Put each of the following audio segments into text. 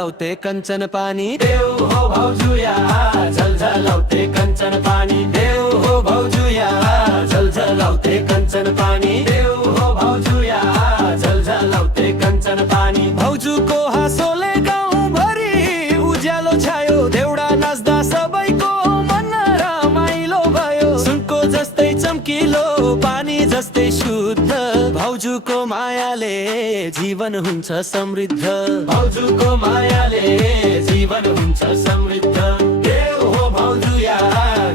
झलझलाउँथे कञ्चन पानी देव हो भाउजूया झलझलाउँथे कञ्चन पानी देव हो भाउजूया झलझलाउँथे कञ्चन पानी देव हो भाउजूया झलझलाउँथे कञ्चन पानी भाउजूको हाँसोले गाउँभरि उज्यालो छायो देउडा नाच्दा सबैको मन रमाइलो भयो सुनको जस्तै चम्किलो पानी जस्तै शुद्ध भाउजूको मायाले जीवन हुन्छ समृद्ध भाउजूको मायाले जीवन हुन्छ समृद्ध देव हो भाउजूया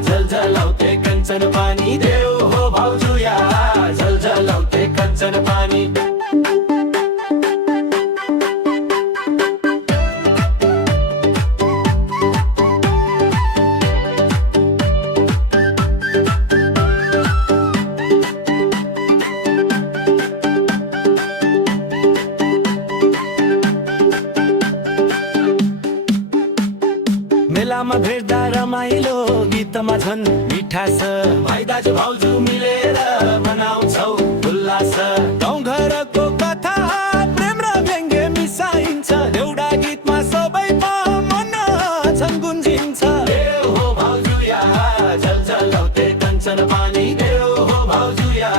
झलझलाउँथे कञ्चन पानी देव हो भाउजूया झलझलाउँथे कञ्चन पानी मेलामा भेट्दा रमाइलो गीतमा झन् मिठास भाइ दाजु भाउजू मिलेर मनाउँछौ उल्लास गाउँघरको कथा प्रेम र व्यङ्ग्य मिसाइन्छ देउडा गीतमा सबैको मन झन् गुन्जिन्छ देव हो भाउजूया झलझलाउँथे कञ्चन पानी देव हो भाउजूया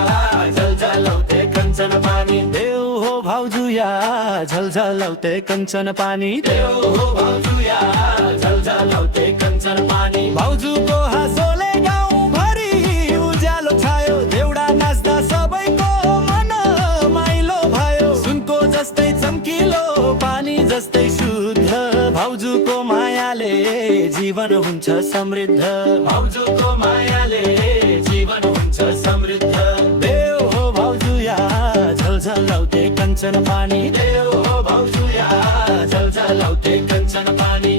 झलझलाउँथे कञ्चन पानी देव हो भाउजूया झलझलाउँथे कञ्चन पानी देव हो भाउजूया झलझलाउँथे कञ्चन पानी भाउजूको हाँसोले गाउँभरि उज्यालो छायो देउडा नाच्दा सबैको मन माइलो भयो सुनको जस्तै चम्किलो पानी जस्तै शुद्ध भाउजूको मायाले जीवन हुन्छ समृद्ध भाउजूको मायाले जीवन हुन्छ समृद्ध देव हो भाउजूया झलझलाउँथे कञ्चन पानी देव हो भाउजूया झलझलाउँथे कञ्चन पानी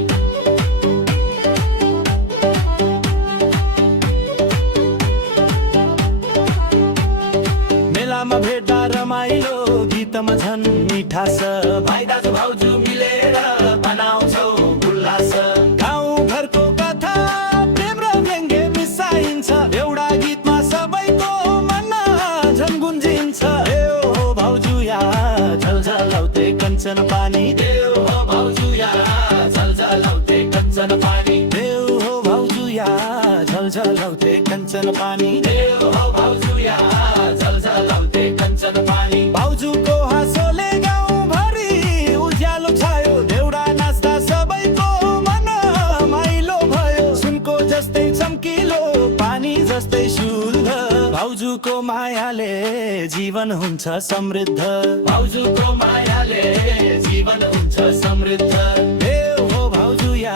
मेलामा भेट्दा रमाइलो गीतमा झन् मिठास भाइ दाजु भाउजू मिलेर बनाउँछौ उल्लास गाउँ घरको कथा प्रेम र व्यङ्ग्य मिसाइन्छ एउटा गीतमा सबैको मन झन् गुन्जिन्छ देव हो भाउजूया झलझलाउँथे कञ्चन पानी देव हो भाउजूया झलझलाउँथे कञ्चन पानी देव हो भाउजूया झलझलाउँथे कञ्चन पानी देव हो भाउजूया झलझलाउँथे कञ्चन पानी भाउजूको हाँसोले गाउँभरि उज्यालो छायो देउडा नाच्दा सबैको मन माइलो भयो सुनको जस्तै चम्किलो पानी जस्तै शुद्ध भाउजूको मायाले जीवन हुन्छ समृद्ध भाउजूको मायाले जीवन हुन्छ समृद्ध देव हो भाउजूया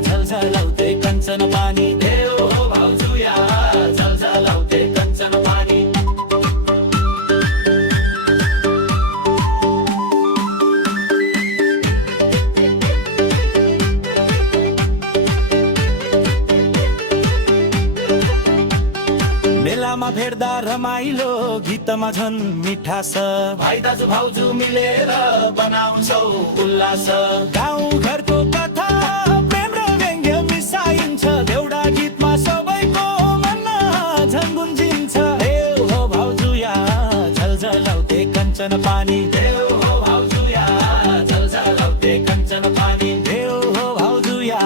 झलझलाउँथे कञ्चन पानी देव हो भाउजूया झलझलाउँथे कञ्चन पानी मेलामा भेट्दा रमाइलो गीतमा झन् मिठास भाइ दाजु भाउजू मिलेर बनाउँछौ उल्लास गाउँ घरको कथा प्रेम र व्यङ्ग्य मिसाइन्छ देउडा गीतमा सबैको मन झन् गुन्जिन्छ देव हो भाउजूया झलझलाउँथे कञ्चन पानी देव हो भाउजूया झलझलाउँथे कञ्चन पानी देव हो भाउजूया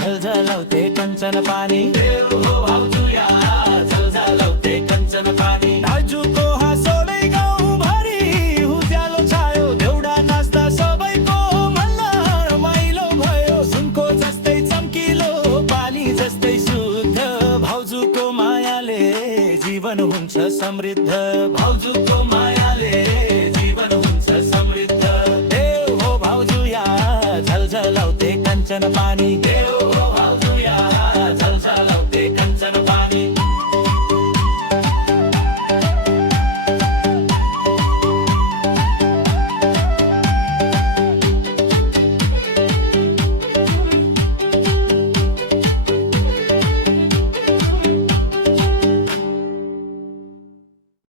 झलझलाउँथे कञ्चन पानी देव हो भाउजूया झलझलाउँथे कञ्चन पानी दाजुको हाँसोले गाउँभरि उज्यालो छायो देउडा नाच्दा सबैको मन रमाइलो भयो सुनको जस्तै चम्किलो पानी जस्तै शुद्ध भाउजूको मायाले जीवन हुन्छ समृद्ध भाउजूको मायाले जीवन हुन्छ समृद्ध देव हो भाउजूया झलझलाउँथे कञ्चन पानी देव